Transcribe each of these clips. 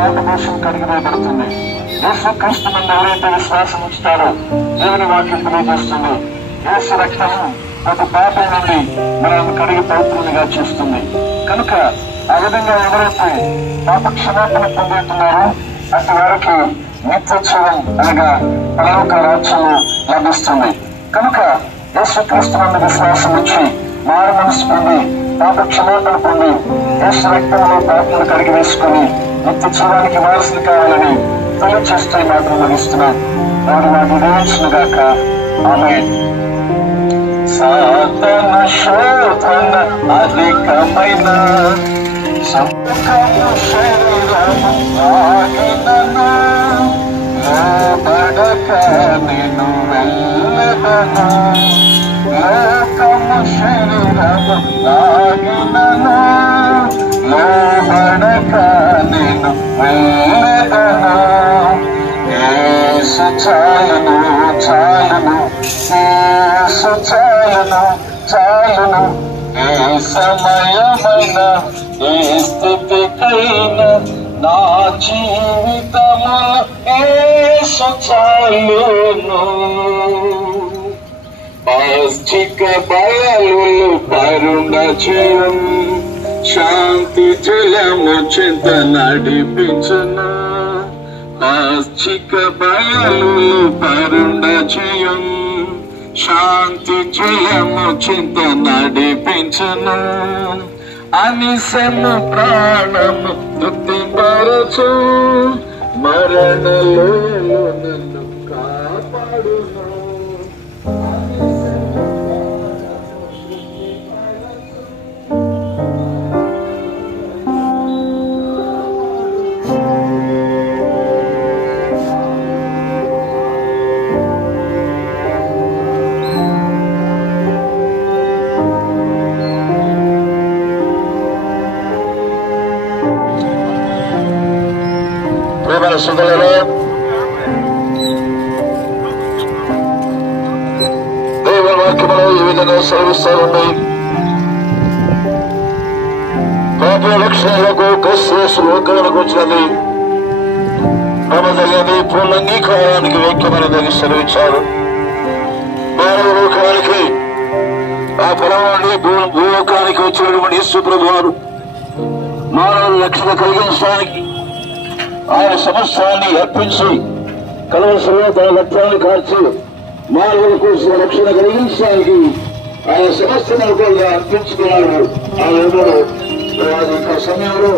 పాప దోషం కడిగివేయబడుతుంది. యేసుక్రీస్తు మందు ఎవరైతే విశ్వాసం ఉంచుతారో దేవుని వాక్యం తెలియజేస్తుంది, యేసు రక్తము ప్రతి పాపం నుండి మనల్ని కడిగి పవిత్రునిగా చేస్తుంది. కనుక ఆ విధంగా ఎవరైతే పాప క్షమాపణ పొందుతున్నారో అటు వారికి నిత్య జీవం అనగా పరలోక రాజ్యము లభిస్తుంది. కనుక యేసుక్రీస్తు మందు విశ్వాసం వచ్చి మారు మనసు పొంది పాప క్షమాపణ పొంది యేసు రక్తంలో పాపను కడిగి వేసుకుని నిత్య జీవానికి వారసులు కావాలని తెలియచేస్తే మాత్రం ముగిస్తున్నాం. వారు నాకు దీవించునుగాక. ఆమేన్. సాతాన శోధన అధికమైన సంపకము శరీరము ఆగినను, లోబడక నేను వెళ్ళదను. లోకము శరీరము ఆగినను, లోబడక నేను వెళ్ళదను. యేసు చాలును చాలును, యేసు చాలును చాలును. ఏ సమయమైన ఏ స్థితికైనా నా జీవితములో యేసు చాలును. ఆస్తిక బయలు పరుణ జీవం శాంతి జలము చింత నడిపించును. ఆస్తిక బయలు పరుణ జీవం శాంతి జలము చింత నడిపించును. అనిసము ప్రాణము తృప్తిపరచు, మరణలో నన్ను కాపాడును. సోదరులారా, దేవుని వాక్యములో ఈ విధంగా సెలవిస్తా ఉంది. పాప లక్షణాలకు క్రీస్తు లోకానికి వచ్చినది నమ్మదగినది, పూర్ణ అంగీకారానికి వేక్యమైనదని సెలవిచ్చారు. మానవ లోకానికి ఆ పొలం నుండి భూలోకానికి వచ్చినటువంటి యేసు ప్రభువు వారు మానవ రక్షణ కలిగించడానికి ఆయన సమస్తాన్ని అర్పించి కలవసలో తన రక్తాన్ని కార్చి మానవులకు రక్షణ కలిగించడానికి ఆయన సమస్తాన్ని కూడా అర్పించుకున్నాడు. ఆ యుగంలో ఇంకా సమయంలో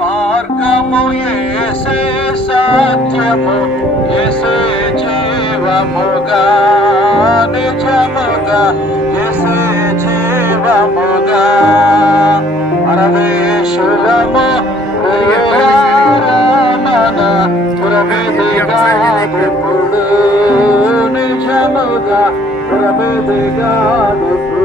మార్గము యేసే సత్యము యేసే జీవముగా నిజముగా యేసే జీవముగా పరమేశ్వరము ప్రియారామన పురమిదిగాడెప్పుడు నిజముగా పురమిదిగాడెప్పుడు